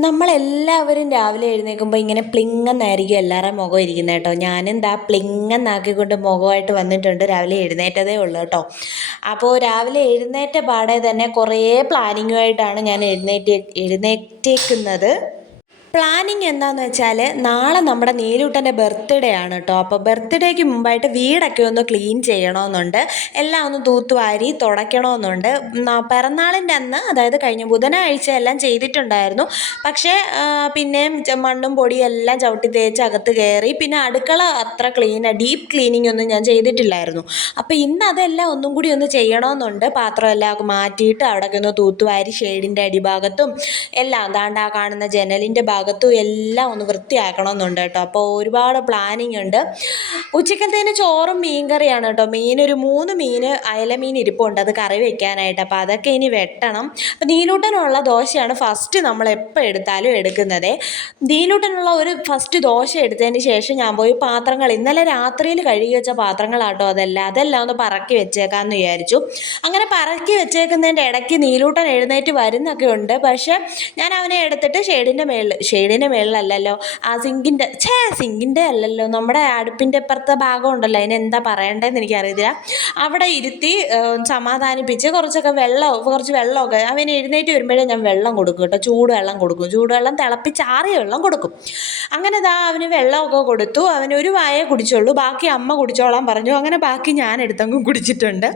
നമ്മളെല്ലാവരും രാവിലെ എഴുന്നേൽക്കുമ്പോൾ ഇങ്ങനെ പ്ലിങ്ങെന്നായിരിക്കും എല്ലാവരുടെയും മുഖം ഇരിക്കുന്നത് കേട്ടോ. ഞാനെന്താ പ്ലിങ്ങെന്നാക്കിക്കൊണ്ട് മുഖമായിട്ട് വന്നിട്ടുണ്ട്. രാവിലെ എഴുന്നേറ്റതേ ഉള്ളൂ കേട്ടോ. അപ്പോൾ രാവിലെ എഴുന്നേറ്റ പാടെ തന്നെ കുറേ പ്ലാനിങ്ങുമായിട്ടാണ് ഞാൻ എഴുന്നേറ്റ് എഴുന്നേറ്റേക്കുന്നത്. പ്ലാനിങ് എന്താണെന്ന് വെച്ചാൽ നാളെ നമ്മുടെ നീലൂട്ടന്റെ ബർത്ത്ഡേ ആണ് കേട്ടോ അപ്പോൾ ബർത്ത്ഡേക്ക് മുമ്പായിട്ട് വീടൊക്കെ ഒന്ന് ക്ലീൻ ചെയ്യണമെന്നുണ്ട് എല്ലാം ഒന്ന് തൂത്തുവാരി തുടയ്ക്കണമെന്നുണ്ട് പിറന്നാളിന്റെ അന്ന് അതായത് കഴിഞ്ഞ ബുധനാഴ്ച എല്ലാം ചെയ്തിട്ടുണ്ടായിരുന്നു. പക്ഷേ പിന്നെ മണ്ണും പൊടിയും എല്ലാം ചവിട്ടി തേച്ച് അകത്ത് കയറി പിന്നെ അടുക്കള അത്ര ക്ലീൻ ഡീപ്പ് ക്ലീനിങ് ഒന്നും ഞാൻ ചെയ്തിട്ടില്ലായിരുന്നു. അപ്പോൾ ഇന്ന് അതെല്ലാം ഒന്നും കൂടി ഒന്ന് ചെയ്യണമെന്നുണ്ട് പാത്രമെല്ലാം മാറ്റിയിട്ട് അവിടെയൊക്കെ ഒന്ന് തൂത്തുവാരി ഷെയ്ഡിന്റെ അടിഭാഗത്തും എല്ലാം അതാണ്ട് ആ കാണുന്ന ജനലിന്റെ ഭാഗത്തും എല്ലാം ഒന്ന് വൃത്തിയാക്കണമെന്നുണ്ട് കേട്ടോ. അപ്പോൾ ഒരുപാട് പ്ലാനിങ് ഉണ്ട്. ഉച്ചക്കലത്തേന് ചോറും മീൻ കറിയാണ് കേട്ടോ. മീൻ ഒരു മൂന്ന് മീൻ അയല മീൻ ഇരിപ്പുണ്ട്. അത് കറി വെക്കാനായിട്ട്. അപ്പോൾ അതൊക്കെ ഇനി വെട്ടണം. അപ്പോൾ നീലൂട്ടനുള്ള ദോശയാണ് ഫസ്റ്റ് നമ്മൾ എപ്പോൾ എടുത്താലും എടുക്കുന്നത്. നീലൂട്ടനുള്ള ഒരു ഫസ്റ്റ് ദോശ എടുത്തതിന് ശേഷം ഞാൻ പോയി പാത്രങ്ങൾ ഇന്നലെ രാത്രിയിൽ കഴുകി വെച്ച പാത്രങ്ങളാട്ടോ അതല്ല. അതെല്ലാം ഒന്ന് പറക്കി വെച്ചേക്കാമെന്ന് വിചാരിച്ചു. അങ്ങനെ പറക്കി വെച്ചേക്കുന്നതിന്റെ ഇടയ്ക്ക് നീലൂട്ടൻ എഴുന്നേറ്റ് വരുന്നൊക്കെ ഉണ്ട്. പക്ഷേ ഞാൻ അവനെ എടുത്തിട്ട് ഷെയ്ഡിന്റെ മേളിൽ ഷെയ്ഡിന്റെ മേളിലല്ലല്ലോ? ആ സിങ്കിന്റെ ഛേ സിങ്കിന്റെ അല്ലല്ലോ. നമ്മുടെ അടുപ്പിന്റെ ഇപ്പുറത്തെ ഭാഗം ഉണ്ടല്ലോ. അതിന് എന്താ പറയണ്ടതെന്ന് എനിക്കറിയത്തില്ല. അവിടെ ഇരുത്തി സമാധാനിപ്പിച്ച് കുറച്ചൊക്കെ വെള്ളം കുറച്ച് വെള്ളമൊക്കെ അവൻ എഴുന്നേറ്റ് വരുമ്പോഴേ ഞാൻ വെള്ളം കൊടുക്കും കേട്ടോ. ചൂടുവെള്ളം കൊടുക്കും. ചൂടുവെള്ളം തിളപ്പിച്ചാറിയ വെള്ളം കൊടുക്കും. അങ്ങനെ ദാ അവന് വെള്ളമൊക്കെ കൊടുത്തു. അവന് ഒരു വായേ കുടിച്ചുള്ളൂ. ബാക്കി അമ്മ കുടിച്ചോളാൻ പറഞ്ഞു. അങ്ങനെ ബാക്കി ഞാൻ എടുത്തങ്ങ് കുടിച്ചിട്ടുണ്ട്.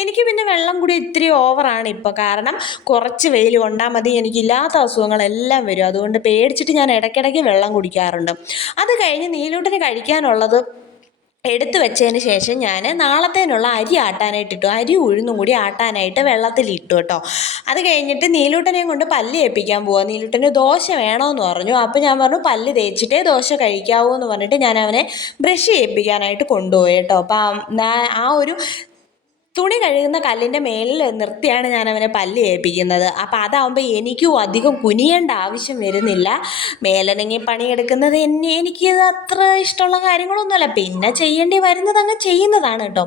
എനിക്ക് പിന്നെ വെള്ളം കൂടി ഇത്തിരി ഓവറാണ് ഇപ്പോൾ കാരണം കുറച്ച് വെയിൽ കൊണ്ടാൽ മതി. എനിക്കില്ലാത്ത അസുഖങ്ങളെല്ലാം വരും. അതുകൊണ്ട് പേടിച്ചിട്ട് ഞാൻ ഇടയ്ക്കിടയ്ക്ക് വെള്ളം കുടിക്കാറുണ്ട്. അത് കഴിഞ്ഞ് നീലൂട്ടിന് കഴിക്കാനുള്ളത് എടുത്തു വെച്ചതിന് ശേഷം ഞാൻ നാളത്തേനുള്ള അരി ആട്ടാനായിട്ട് ഇട്ടു. അരി ഉഴുന്നും കൂടി ആട്ടാനായിട്ട് വെള്ളത്തിലിട്ടു കേട്ടോ. അത് കഴിഞ്ഞിട്ട് നീലൂട്ടനെയും കൊണ്ട് പല്ല് ഏൽപ്പിക്കാൻ പോവാ. നീലൂട്ടന് ദോശ വേണമെന്ന് പറഞ്ഞു. അപ്പോൾ ഞാൻ പറഞ്ഞു പല്ല് തേച്ചിട്ടേ ദോശ കഴിക്കാവൂ എന്ന് പറഞ്ഞിട്ട് ഞാൻ അവനെ ബ്രഷ് ചെയ്യിപ്പിക്കാനായിട്ട് കൊണ്ടുപോയി കേട്ടോ. അപ്പം ആ- ആ ഒരു തുണി കഴുകുന്ന കല്ലിന്റെ മേലിൽ നിർത്തിയാണ് ഞാൻ അവനെ പല്ല് ഏൽപ്പിക്കുന്നത്. അപ്പോൾ അതാവുമ്പോൾ എനിക്കും അധികം കുനിയേണ്ട ആവശ്യം വരുന്നില്ല. മേലനങ്ങി പണിയെടുക്കുന്നത് എന്നെ എനിക്ക് അത്ര ഇഷ്ടമുള്ള കാര്യങ്ങളൊന്നുമല്ല. പിന്നെ ചെയ്യേണ്ടി വരുന്നത് അങ്ങ് ചെയ്യുന്നതാണ് കേട്ടോ.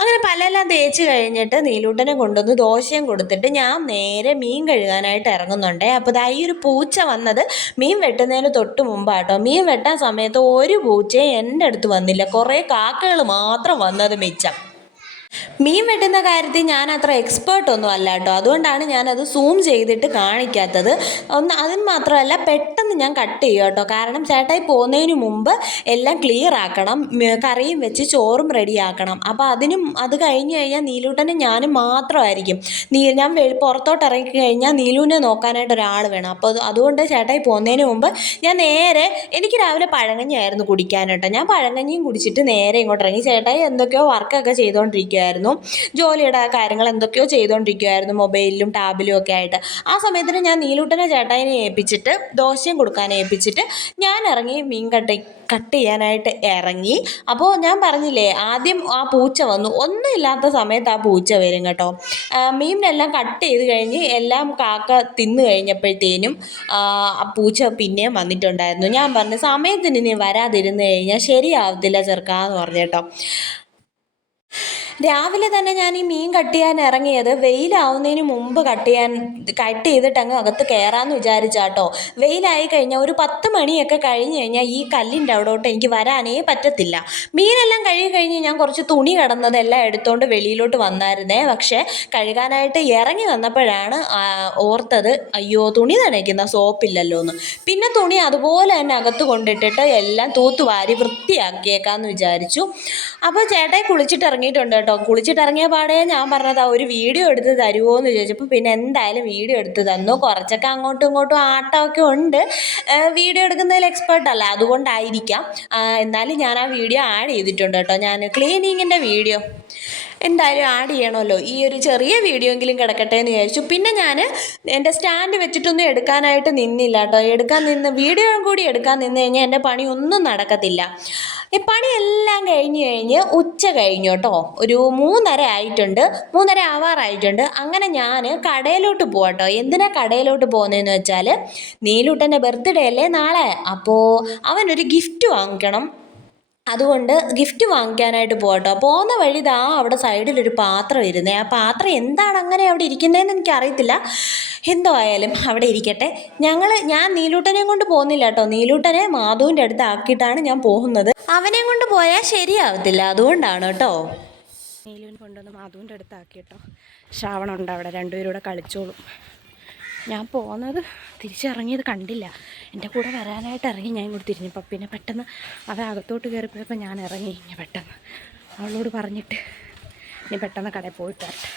അങ്ങനെ പല്ലെല്ലാം തേച്ച് കഴിഞ്ഞിട്ട് നീലൂട്ടനെ കൊണ്ടുവന്ന് ദോശയും കൊടുത്തിട്ട് ഞാൻ നേരെ മീൻ കഴുകാനായിട്ട് ഇറങ്ങുന്നുണ്ട്. അപ്പോൾ ഇതായി ഒരു പൂച്ച വന്നത് മീൻ വെട്ടുന്നതിന് തൊട്ട് മുമ്പാട്ടോ മീൻ വെട്ടാൻ സമയത്ത് ഒരു പൂച്ചയും എന്റെ അടുത്ത് വന്നില്ല. കുറേ കാക്കകൾ മാത്രം വന്നത് മിച്ചം. മീൻ വെട്ടുന്ന കാര്യത്തിൽ ഞാൻ അത്ര എക്സ്പേർട്ട് ഒന്നും അല്ല കേട്ടോ. അതുകൊണ്ടാണ് ഞാനത് സൂം ചെയ്തിട്ട് കാണിക്കാത്തത്. ഒന്ന് അതിന് മാത്രമല്ല പെട്ടെന്ന് ഞാൻ കട്ട് ചെയ്യും കേട്ടോ കാരണം ചേട്ടായി പോകുന്നതിന് മുമ്പ് എല്ലാം ക്ലിയർ ആക്കണം കറിയും വെച്ച് ചോറും റെഡിയാക്കണം അപ്പോൾ അതിനും അത് കഴിഞ്ഞ് കഴിഞ്ഞാൽ നീലൂട്ടനും ഞാനും മാത്രമായിരിക്കും. നീ ഞാൻ പുറത്തോട്ട് ഇറങ്ങി കഴിഞ്ഞാൽ നീലുവിനെ നോക്കാനായിട്ട് ഒരാൾ വേണം. അപ്പോൾ അതുകൊണ്ട് ചേട്ടായി പോകുന്നതിന് മുമ്പ് ഞാൻ നേരെ എനിക്ക് രാവിലെ പഴങ്ങഞ്ഞായിരുന്നു കുടിക്കാൻ കേട്ടോ ഞാൻ പഴങ്കഞ്ഞിയും കുടിച്ചിട്ട് നേരെ ഇങ്ങോട്ട് ഇറങ്ങി. ചേട്ടായി എന്തൊക്കെയോ വർക്കൊക്കെ ചെയ്തുകൊണ്ടിരിക്കുമായിരുന്നു ജോലിയുടെ കാര്യങ്ങൾ എന്തൊക്കെയോ ചെയ്തുകൊണ്ടിരിക്കുമായിരുന്നു മൊബൈലിലും ടാബിലും ഒക്കെ ആയിട്ട്. ആ സമയത്തിന് ഞാൻ നീലൂട്ടനെ ചേട്ടായിനെ ഏൽപ്പിച്ചിട്ട് ദോശയും കൊടുക്കാൻ ഏൽപ്പിച്ചിട്ട് ഞാൻ ഇറങ്ങി മീൻ കട്ട കട്ട് ചെയ്യാനായിട്ട് ഇറങ്ങി. അപ്പോൾ ഞാൻ പറഞ്ഞില്ലേ ആദ്യം ആ പൂച്ച വന്നു. ഒന്നുമില്ലാത്ത സമയത്ത് ആ പൂച്ച വരും കേട്ടോ. മീനിനെല്ലാം കട്ട് ചെയ്ത് കഴിഞ്ഞ് എല്ലാം കാക്ക തിന്നു കഴിഞ്ഞപ്പോഴത്തേനും ആ പൂച്ച പിന്നെയും വന്നിട്ടുണ്ടായിരുന്നു. ഞാൻ പറഞ്ഞു സമയത്തിന് നീ വരാതിരുന്ന് കഴിഞ്ഞാൽ ശരിയാവത്തില്ല ചെറുക്കാന്ന് പറഞ്ഞു കേട്ടോ. രാവിലെ തന്നെ ഞാൻ ഈ മീൻ കട്ട് ചെയ്യാൻ ഇറങ്ങിയത് വെയിലാവുന്നതിന് മുമ്പ് കട്ട് ചെയ്യാൻ കട്ട് ചെയ്തിട്ട് അങ്ങ് അകത്ത് കയറാമെന്ന് വിചാരിച്ചാട്ടോ. വെയിലായി കഴിഞ്ഞാൽ ഒരു പത്ത് മണിയൊക്കെ കഴിഞ്ഞ് കഴിഞ്ഞാൽ ഈ കല്ലിന്റെ അവിടോട്ട് എനിക്ക് വരാനേ പറ്റത്തില്ല. മീനെല്ലാം കഴുകി കഴിഞ്ഞ് ഞാൻ കുറച്ച് തുണി കടന്നതെല്ലാം എടുത്തുകൊണ്ട് വെളിയിലോട്ട് വന്നായിരുന്നേ. പക്ഷേ കഴുകാനായിട്ട് ഇറങ്ങി വന്നപ്പോഴാണ് ഓർത്തത് അയ്യോ തുണി നനയ്ക്കുന്ന സോപ്പില്ലല്ലോ എന്ന് പിന്നെ തുണി അതുപോലെ തന്നെ അകത്ത് കൊണ്ടിട്ടിട്ട് എല്ലാം തൂത്തുവാരി വൃത്തിയാക്കിയേക്കാന്ന് വിചാരിച്ചു. അപ്പോൾ ചേട്ടായി കുളിച്ചിട്ട് ഇറങ്ങിയിട്ടുണ്ട് കേട്ടോ. കുളിച്ചിട്ട് ഇറങ്ങിയ പാടേ ഞാൻ പറഞ്ഞതാ ഒരു വീഡിയോ എടുത്ത് തരുമോ എന്ന് ചോദിച്ചപ്പോൾ പിന്നെ എന്തായാലും വീഡിയോ എടുത്ത് തന്നു. കുറച്ചൊക്കെ അങ്ങോട്ടും ഇങ്ങോട്ടും ആട്ടമൊക്കെ ഉണ്ട്. വീഡിയോ എടുക്കുന്നതിൽ എക്സ്പേർട്ട് അല്ല. അതുകൊണ്ടായിരിക്കാം. എന്നാലും ഞാൻ ആ വീഡിയോ ആഡ് ചെയ്തിട്ടുണ്ട് കേട്ടോ. ഞാൻ ക്ലീനിങ്ങിന്റെ വീഡിയോ. എന്തായാലും ആഡ് ചെയ്യണമല്ലോ. ഈ ഒരു ചെറിയ വീഡിയോ എങ്കിലും കിടക്കട്ടെ എന്ന് വിചാരിച്ചു. പിന്നെ ഞാൻ എന്റെ സ്റ്റാൻഡ് വെച്ചിട്ടൊന്നും എടുക്കാനായിട്ട് നിന്നില്ല കേട്ടോ. എടുക്കാൻ നിന്ന് വീഡിയോ കൂടി എടുക്കാൻ നിന്ന് കഴിഞ്ഞാൽ എന്റെ പണി ഒന്നും നടക്കത്തില്ല. ഈ പണിയെല്ലാം കഴിഞ്ഞ് കഴിഞ്ഞ് ഉച്ച കഴിഞ്ഞു കേട്ടോ. ഒരു മൂന്നര ആയിട്ടുണ്ട്. മൂന്നര ആവാറായിട്ടുണ്ട്. അങ്ങനെ ഞാൻ കടയിലോട്ട് പോവാട്ടോ എന്തിനാ കടയിലോട്ട് പോകുന്നതെന്ന് വെച്ചാൽ നീലൂട്ടന്റെ ബർത്ത്ഡേ അല്ലേ നാളെ? അപ്പോൾ അവനൊരു ഗിഫ്റ്റ് വാങ്ങിക്കണം. അതുകൊണ്ട് ഗിഫ്റ്റ് വാങ്ങിക്കാനായിട്ട് പോകട്ടോ. പോകുന്ന വഴി ദാ അവിടെ സൈഡിലൊരു പാത്രം ഇരുന്നേ. ആ പാത്രം എന്താണ് അങ്ങനെ അവിടെ ഇരിക്കുന്നതെന്ന് എനിക്കറിയത്തില്ല. എന്തോ ആയാലും അവിടെ ഇരിക്കട്ടെ. ഞങ്ങൾ ഞാൻ നീലൂട്ടനെയും കൊണ്ട് പോകുന്നില്ല കേട്ടോ. നീലൂട്ടനെ മാധുവിന്റെ അടുത്ത് ആക്കിയിട്ടാണ് ഞാൻ പോകുന്നത്. അവനെ കൊണ്ട് പോയാൽ ശരിയാവത്തില്ല. അതുകൊണ്ടാണ് കേട്ടോ. നീലുവിനെ കൊണ്ടുവന്ന് മാധുവിന്റെ അടുത്താക്കി കേട്ടോ ശ്രാവണമുണ്ട് അവിടെ. രണ്ടുപേരും കൂടെ കളിച്ചോളും. ഞാൻ പോകുന്നത് തിരിച്ചിറങ്ങിയത് കണ്ടില്ല. എന്റെ കൂടെ വരാനായിട്ട് ഇറങ്ങി ഞാൻ ഇങ്ങോട്ട് തിരിഞ്ഞപ്പോൾ പിന്നെ പെട്ടെന്ന് അവ അകത്തോട്ട് കയറിപ്പോയപ്പോൾ ഞാൻ ഇറങ്ങി. ഇങ്ങനെ പെട്ടെന്ന് അവളോട് പറഞ്ഞിട്ട് ഇനി പെട്ടെന്ന് കടയിൽ പോയിട്ട് വരട്ടെ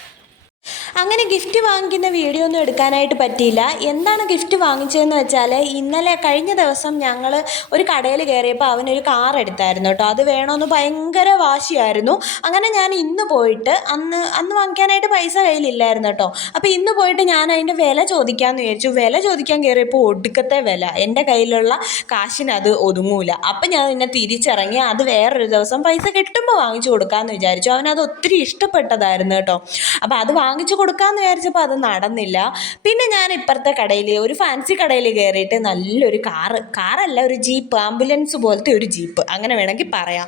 അങ്ങനെ ഗിഫ്റ്റ് വാങ്ങിക്കുന്ന വീഡിയോ ഒന്നും എടുക്കാനായിട്ട് പറ്റിയില്ല. എന്താണ് ഗിഫ്റ്റ് വാങ്ങിച്ചതെന്ന് വെച്ചാൽ ഇന്നലെ കഴിഞ്ഞ ദിവസം ഞങ്ങൾ ഒരു കടയിൽ കയറിയപ്പോൾ അവനൊരു കാർ എടുത്തായിരുന്നു കേട്ടോ. അത് വേണമെന്ന് ഭയങ്കര വാശിയായിരുന്നു. അങ്ങനെ ഞാൻ ഇന്ന് പോയിട്ട് അന്ന് അന്ന് വാങ്ങിക്കാനായിട്ട് പൈസ കയ്യിലില്ലായിരുന്നു കേട്ടോ. അപ്പോൾ ഇന്ന് പോയിട്ട് ഞാൻ അതിന്റെ വില ചോദിക്കാമെന്ന് വിചാരിച്ചു. വില ചോദിക്കാൻ കയറിയപ്പോൾ ഒടുക്കത്തെ വില. എന്റെ കയ്യിലുള്ള കാശിന് അത് ഒതുങ്ങൂല. അപ്പം ഞാൻ പിന്നെ തിരിച്ചിറങ്ങി അത് വേറൊരു ദിവസം പൈസ കിട്ടുമ്പോൾ വാങ്ങിച്ചു കൊടുക്കാമെന്ന് വിചാരിച്ചു. അവനത് ഒത്തിരി ഇഷ്ടപ്പെട്ടതായിരുന്നു കേട്ടോ. അപ്പോൾ അത് വാങ്ങിച്ചു കൊടുക്കാമെന്ന് വിചാരിച്ചപ്പോൾ അത് നടന്നില്ല. പിന്നെ ഞാൻ ഇപ്പുറത്തെ കടയിൽ ഒരു ഫാൻസി കടയിൽ കയറിയിട്ട് നല്ലൊരു കാറ് കാറല്ല ഒരു ജീപ്പ് ആംബുലൻസ് പോലത്തെ ഒരു ജീപ്പ് അങ്ങനെ വേണമെങ്കിൽ പറയാം.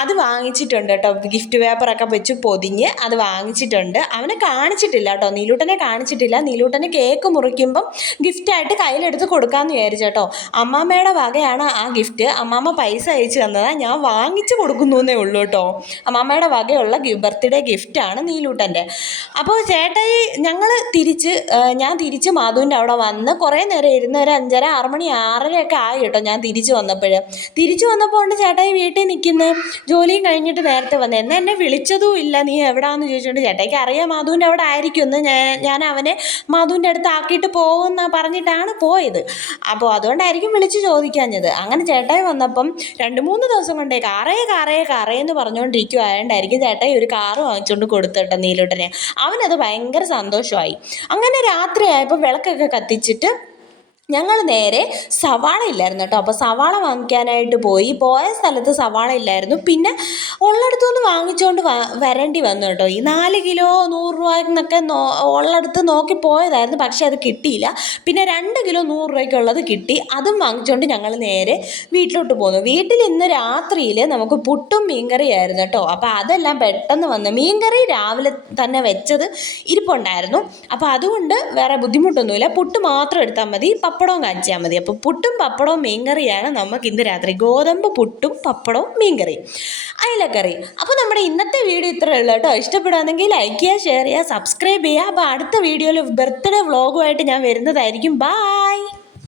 അത് വാങ്ങിച്ചിട്ടുണ്ട് കേട്ടോ ഗിഫ്റ്റ് പേപ്പറൊക്കെ വെച്ച് പൊതിഞ്ഞ് അത് വാങ്ങിച്ചിട്ടുണ്ട്. അവനെ കാണിച്ചിട്ടില്ല കേട്ടോ നീലൂട്ടനെ കാണിച്ചിട്ടില്ല. നീലൂട്ടനെ കേക്ക് മുറിക്കുമ്പം ഗിഫ്റ്റായിട്ട് കയ്യിലെടുത്ത് കൊടുക്കാമെന്ന് വിചാരിച്ചു കേട്ടോ. അമ്മാമ്മയുടെ വകയാണ് ആ ഗിഫ്റ്റ് അമ്മാമ്മ പൈസ അയച്ചു തന്നതാണ് ഞാൻ വാങ്ങിച്ചു കൊടുക്കുന്നു എന്നേ ഉള്ളൂ കേട്ടോ. അമ്മാമ്മയുടെ വകയുള്ള ബർത്ത്ഡേ ഗിഫ്റ്റാണ് നീലൂട്ടന്റെ അപ്പോൾ ചേട്ടായി ഞങ്ങൾ തിരിച്ച് ഞാൻ തിരിച്ച് മാധുവിന്റെ അവിടെ വന്ന് കുറേ നേരം ഇരുന്ന് ഒരു അഞ്ചര ആറ് മണി ആറരയൊക്കെ ആയി കേട്ടോ ഞാൻ തിരിച്ച് വന്നപ്പോൾ തിരിച്ച് വന്നപ്പോൾ ഉണ്ട് ചേട്ടായി വീട്ടിൽ നിൽക്കുന്നത് ജോലിയും കഴിഞ്ഞിട്ട് നേരത്തെ വന്നത് എന്നാൽ എന്നെ വിളിച്ചതും ഇല്ല. നീ എവിടാന്ന് ചോദിച്ചുകൊണ്ട് ചേട്ടായിക്ക് അറിയാം മാധുവിന്റെ അവിടെ ആയിരിക്കുമെന്ന് ഞാൻ ഞാൻ അവനെ മാധുവിന്റെ അടുത്ത് ആക്കിയിട്ട് പോകുമെന്ന് പറഞ്ഞിട്ടാണ് പോയത്. അപ്പോൾ അതുകൊണ്ടായിരിക്കും വിളിച്ച് ചോദിക്കാഞ്ഞത്. അങ്ങനെ ചേട്ടായി വന്നപ്പം രണ്ട് മൂന്ന് ദിവസം കൊണ്ടേ കാറേ കാറേ കാറേ എന്ന് പറഞ്ഞുകൊണ്ടിരിക്കുവായതുകൊണ്ടായിരിക്കും ചേട്ടായി ഒരു കാറ് വാങ്ങിച്ചുകൊണ്ട് കൊടുത്തിട്ടോ നീലോട്ടനെ. അവനത് ഭയങ്കര സന്തോഷമായി. അങ്ങനെ രാത്രിയായപ്പോൾ വിളക്കൊക്കെ കത്തിച്ചിട്ട് ഞങ്ങൾ നേരെ സവാള ഇല്ലായിരുന്നു കേട്ടോ. അപ്പോൾ സവാള വാങ്ങിക്കാനായിട്ട് പോയി. പോയ സ്ഥലത്ത് സവാള ഇല്ലായിരുന്നു. പിന്നെ ഉള്ളിടത്തുനിന്ന് വാങ്ങിച്ചുകൊണ്ട് വ വരേണ്ടി വന്നു കേട്ടോ. ഈ നാല് കിലോ നൂറ് രൂപ എന്നൊക്കെ ഉള്ളിടത്ത് നോക്കി പോയതായിരുന്നു. പക്ഷേ അത് കിട്ടിയില്ല. പിന്നെ രണ്ട് കിലോ നൂറ് രൂപയ്ക്കുള്ളത് കിട്ടി. അതും വാങ്ങിച്ചുകൊണ്ട് ഞങ്ങൾ നേരെ വീട്ടിലോട്ട് പോന്നു. വീട്ടിൽ ഇന്ന് രാത്രിയിൽ നമുക്ക് പുട്ടും മീൻകറിയായിരുന്നു കേട്ടോ. അപ്പോൾ അതെല്ലാം പെട്ടെന്ന് വന്ന് മീൻകറി രാവിലെ തന്നെ വെച്ചത് ഇരിപ്പുണ്ടായിരുന്നു. അപ്പോൾ അതുകൊണ്ട് വേറെ ബുദ്ധിമുട്ടൊന്നുമില്ല. പുട്ട് മാത്രം എടുത്താൽ മതി. പപ്പടവും കാച്ചിയാൽ മതി. അപ്പോൾ പുട്ടും പപ്പടവും മീൻ കറിയാണ് നമുക്ക് ഇന്ന് രാത്രി. ഗോതമ്പ് പുട്ടും പപ്പടവും മീൻ കറി അയലക്കറി. അപ്പോൾ നമ്മുടെ ഇന്നത്തെ വീഡിയോ ഇത്രയേ ഉള്ളൂ കേട്ടോ. ഇഷ്ടപ്പെടുകയാണെങ്കിൽ ലൈക്ക് ചെയ്യുക ഷെയർ ചെയ്യുക സബ്സ്ക്രൈബ് ചെയ്യുക. അപ്പോൾ അടുത്ത വീഡിയോയിൽ ബർത്ത്ഡേ വ്ളോഗുമായിട്ട് ഞാൻ വരുന്നതായിരിക്കും. ബായ്